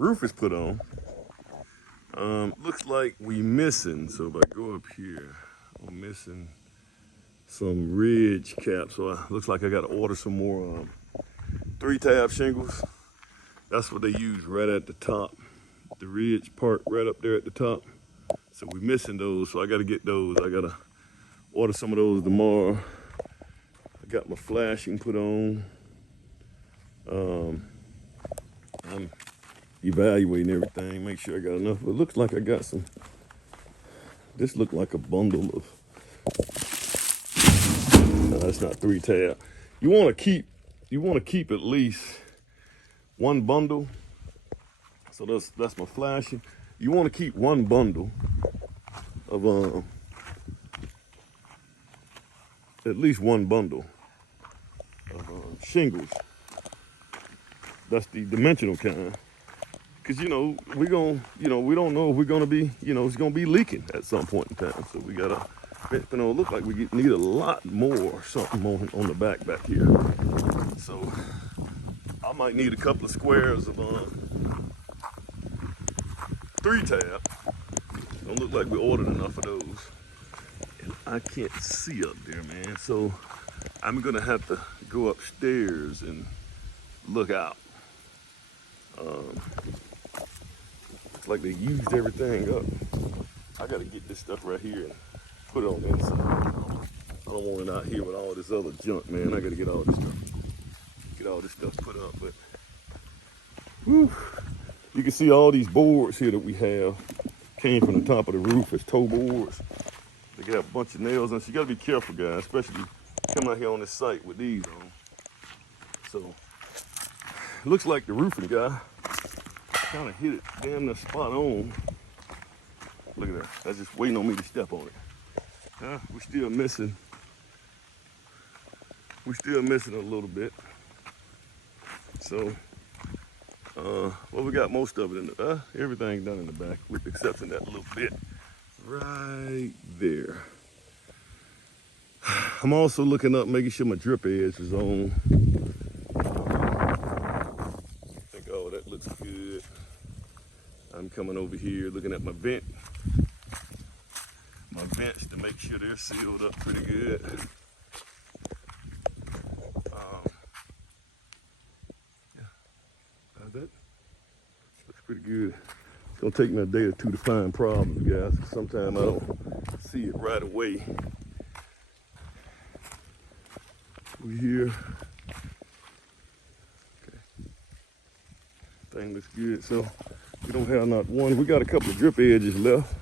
Roof is put on. Looks like we missing, so if I go up here, I'm missing some ridge caps. So looks like I gotta order some more 3-tab shingles. That's what they use right at the top. The ridge part right up there at the top. So we're missing those, so I gotta get those. I gotta order some of those tomorrow. I got my flashing put on. I'm evaluating everything, make sure I got enough. It looks like I got some. This looked like a bundle of. No, that's not 3-tab. You want to keep at least one bundle. So that's my flashing. You want to keep one bundle of at least one bundle of shingles. That's the dimensional kind. Cause we don't know if we're gonna be, it's gonna be leaking at some point in time. So we gotta, look like we need a lot more something on the back here. So I might need a couple of squares of 3-tab. Don't look like we ordered enough of those. And I can't see up there, man. So I'm gonna have to go upstairs and look out. It's like they used everything up. I gotta get this stuff right here and put it on the inside. I don't want it out here with all this other junk, man. I gotta get all this stuff put up. But whew, you can see all these boards here that we have came from the top of the roof as toe boards. They got a bunch of nails on. So you gotta be careful, guys, especially coming out here on this site with these on. So it looks like the roofing guy kind of hit it damn near spot on. Look at that. That's just waiting on me to step on it. We're still missing. A little bit. So, well, we got most of it in the, everything's done in the back with the exception of that little bit right there. I'm also looking up, making sure my drip edge is on. That looks good. I'm coming over here looking at my vents to make sure they're sealed up pretty good. That looks pretty good. It's gonna take me a day or two to find problems, guys. Sometimes I don't see it right away. We're here. Thing looks good. So we don't have not one. We got a couple of drip edges left,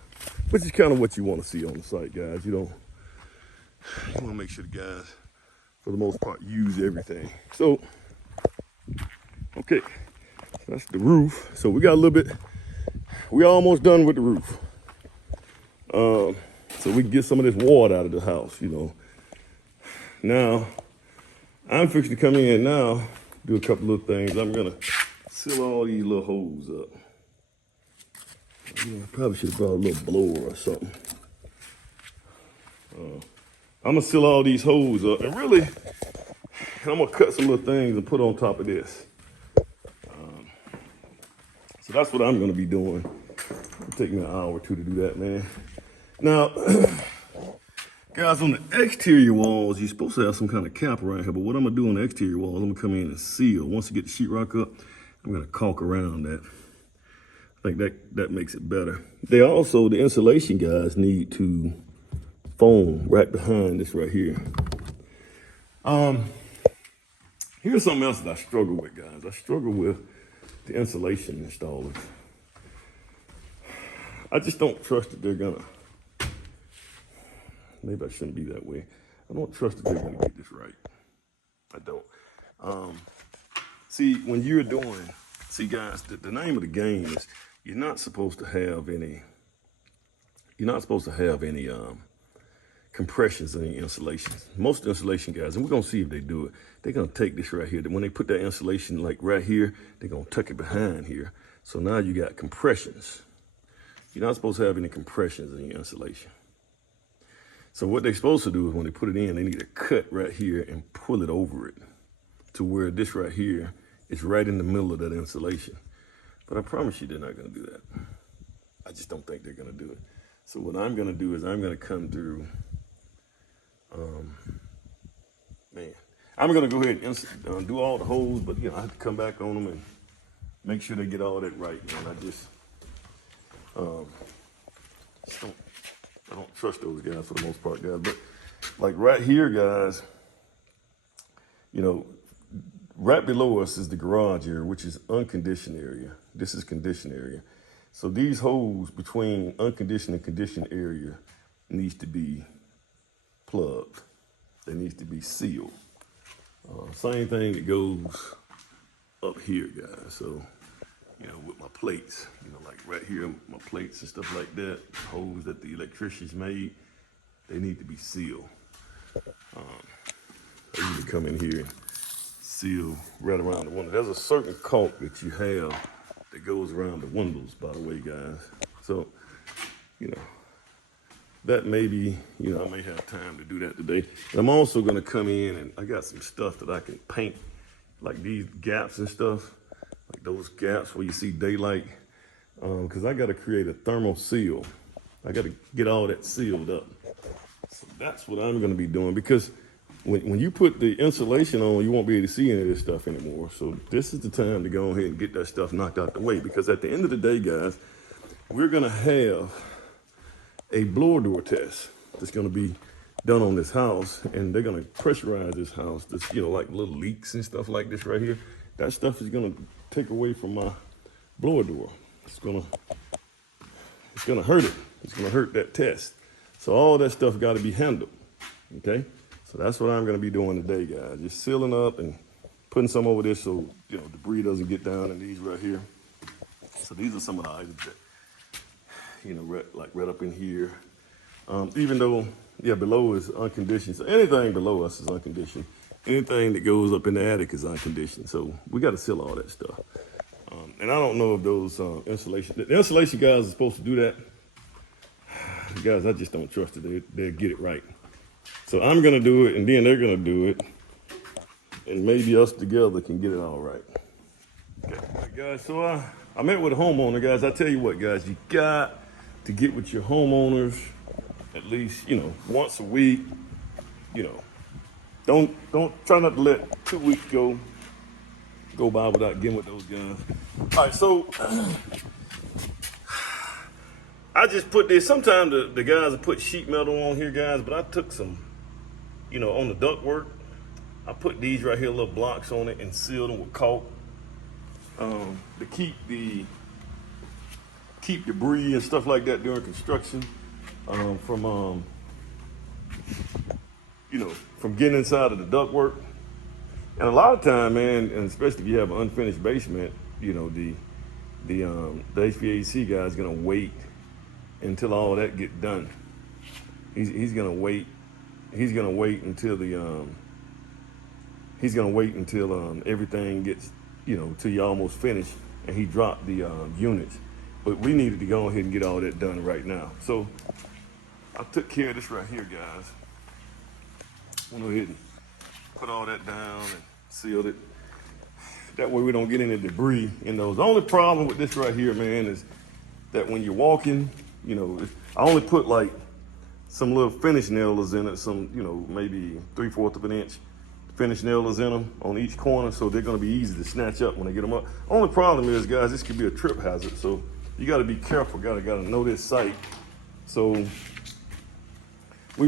which is kind of what you want to see on the site, guys. You want to make sure the guys, for the most part, use everything. So, okay, that's the roof. So we got a little bit. We almost done with the roof. So we can get some of this water out of the house. Now I'm fixing to come in now, do a couple of things. I'm gonna seal all these little holes up. Probably should have brought a little blower or something. I'm gonna seal all these holes up, and really, I'm gonna cut some little things and put on top of this. So that's what I'm gonna be doing. It'll take me an hour or two to do that, man. Now, guys, on the exterior walls, you're supposed to have some kind of cap around here, but what I'm gonna do on the exterior walls, I'm gonna come in and seal. Once you get the sheetrock up, I'm gonna caulk around that. I think that makes it better. The insulation guys need to foam right behind this right here. Here's something else that I struggle with, guys. I struggle with the insulation installers. I just don't trust that they're gonna, maybe I shouldn't be that way. I don't trust that they're gonna get this right. I don't. See, when you're doing, guys, the name of the game is you're not supposed to have any compressions in the insulation. Most insulation guys, and we're gonna see if they do it, they're gonna take this right here. When they put that insulation like right here, they're gonna tuck it behind here. So now you got compressions. You're not supposed to have any compressions in your insulation. So what they're supposed to do is when they put it in, they need to cut right here and pull it over it to where this right here is right in the middle of that insulation. But I promise you they're not gonna do that. I just don't think they're gonna do it. So what I'm gonna do is I'm gonna come through, man, I'm gonna go ahead and do all the holes, but you know, I have to come back on them and make sure they get all that right, man. I don't trust those guys for the most part, guys. But like right here, guys, you know, right below us is the garage area, which is unconditioned area. This is conditioned area. So these holes between unconditioned and conditioned area needs to be plugged. They needs to be sealed. Same thing that goes up here, guys. So, you know, with my plates, you know, like right here, my plates and stuff like that, holes that the electricians made, they need to be sealed. I usually come in here and seal right around the window. There's a certain caulk that you have that goes around the windows, by the way, guys. So, you know, that may be, you know, I may have time to do that today. And I'm also gonna come in and I got some stuff that I can paint, like these gaps and stuff, like those gaps where you see daylight, because I gotta create a thermal seal. I gotta get all that sealed up. So that's what I'm gonna be doing, because when you put the insulation on, you won't be able to see any of this stuff anymore. So this is the time to go ahead and get that stuff knocked out the way, because at the end of the day, guys, we're gonna have a blower door test that's gonna be done on this house, and they're gonna pressurize this house. This, you know, like little leaks and stuff like this right here. That stuff is gonna take away from my blower door. It's gonna hurt it. It's gonna hurt that test. So all that stuff gotta be handled, okay? So that's what I'm gonna be doing today, guys. Just sealing up and putting some over this so, you know, debris doesn't get down in these right here. So these are some of the items that, you know, right up in here. Even though, yeah, below is unconditioned. So anything below us is unconditioned. Anything that goes up in the attic is unconditioned. So we got to seal all that stuff. And I don't know if those the insulation guys are supposed to do that. Guys, I just don't trust it. They'll get it right. So I'm going to do it, and then they're going to do it. And maybe us together can get it all right. Okay, all right, guys, so I met with a homeowner, guys. I tell you what, guys, you got to get with your homeowners at least, you know, once a week. You know, don't try not to let 2 weeks go by without getting with those guys. All right, so I just put this. Sometimes the guys will put sheet metal on here, guys, but I took some, you know, on the ductwork. I put these right here, little blocks on it, and sealed them with caulk to keep debris and stuff like that during construction from you know, from getting inside of the ductwork. And a lot of time, man, and especially if you have an unfinished basement, you know, the HVAC guy is gonna wait until all that get done. He's gonna wait. He's gonna wait until everything gets, you know, till you almost finished, and he dropped the units. But we needed to go ahead and get all that done right now. So I took care of this right here, guys. Went ahead and put all that down and sealed it. That way we don't get any debris in those. The only problem with this right here, man, is that when you're walking, you know, I only put like some little finish nailers in it, some, you know, maybe 3/4 of an inch finish nailers in them on each corner, so they're gonna be easy to snatch up when I get them up. Only problem is, guys, this could be a trip hazard, so you gotta be careful, gotta know this site. So we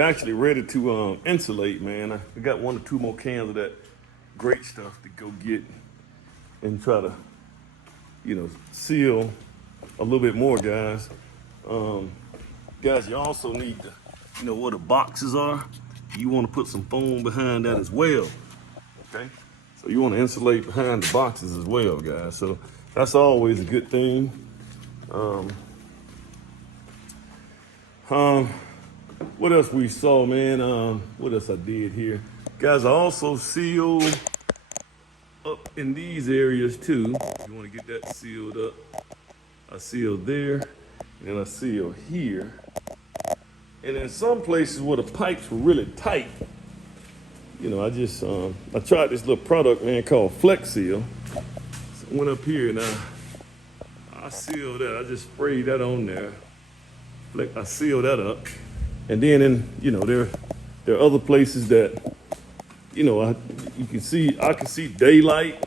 actually ready to insulate, man. I got 1 or 2 more cans of that great stuff to go get and try to, you know, seal a little bit more, guys. Guys, you also need to, you know, where the boxes are, you want to put some foam behind that as well, okay? So you want to insulate behind the boxes as well, guys. So that's always a good thing. What else we saw, man? What else I did here? Guys, I also sealed up in these areas too. You want to get that sealed up. I sealed there, and then I sealed here. And in some places where the pipes were really tight, you know, I tried this little product, man, called Flex Seal. So went up here and I sealed that. I just sprayed that on there. Like I sealed that up. And then there are other places that, you can see, I can see daylight.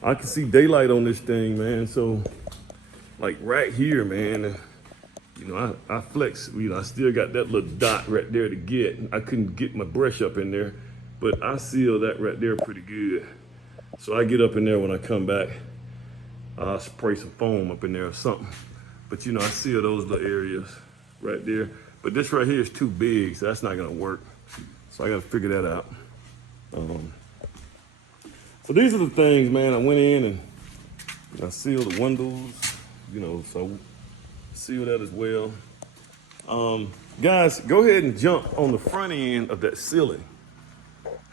I can see daylight on this thing, man. So like right here, man, I flex, I still got that little dot right there to get. I couldn't get my brush up in there, but I seal that right there pretty good. So I get up in there when I come back, I'll spray some foam up in there or something. But I seal those little areas right there. But this right here is too big, so that's not gonna work. So I gotta figure that out. So these are the things, man. I went in and I sealed the windows, so seal that as well. Guys, go ahead and jump on the front end of that ceiling.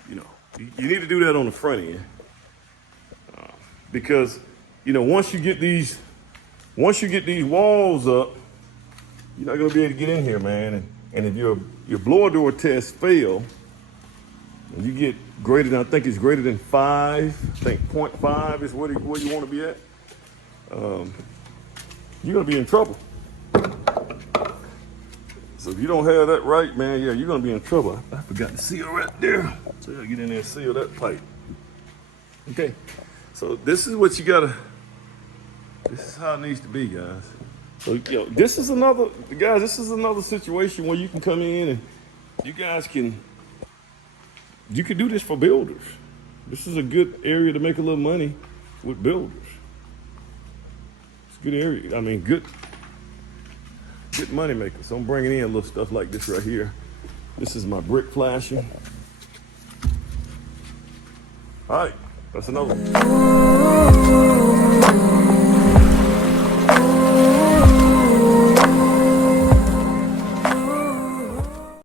You need to do that on the front end. Because, once you get these walls up, you're not gonna be able to get in here, man. And if your blower door test fail, and you get greater than, I think it's greater than 5, I think 0.5 is where you want to be at, you're gonna be in trouble. So if you don't have that right, man, yeah, you're gonna be in trouble. I forgot to seal right there. So you gotta get in there and seal that pipe. Okay, so this is what you gotta, this is how it needs to be, guys. So, this is another situation where you can come in and you can do this for builders. This is a good area to make a little money with builders. It's a good area. I mean, good money maker. So I'm bringing in little stuff like this right here. This is my brick flashing. All right, that's another one.